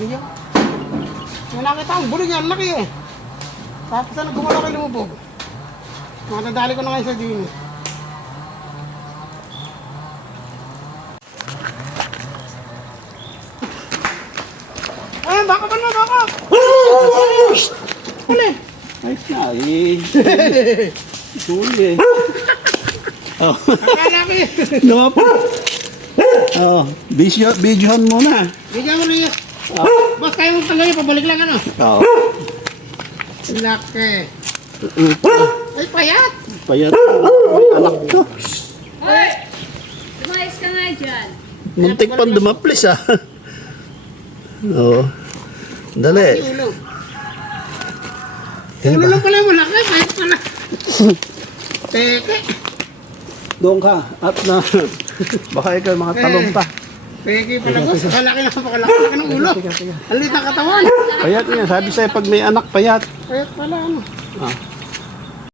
Hindi yun. Yung nakita ang bulig yan, laki eh. Tapos ano, gumalaw kay lumubog. Matadali ko na ngayon sa din. Ay, baka ba na, baka! Huli! Ayos na eh. Huli. Oh. Nakalaki! Lumapot. Oh, videohan mo na. Bigyan mo rin. Boss, kaya mo pala pabalik lang ano? Oo. Laki. Ay, payat! Payat. May anak to. Hoy! Lumayas ka nga dyan. Muntik pang dumaplis ah. Oo. Dali. Ulo. Ulo lang pala mo, laki. Payat pala. Teke. Doon ka. At na. Baka ikaw mga talong pa. Teke pala, boss. Kalaki na, pakalaki ng ulo. Ang liit ang katawan. Payat niya. Sabi sa'yo pag may anak, payat. Payat pala, ano? Ah.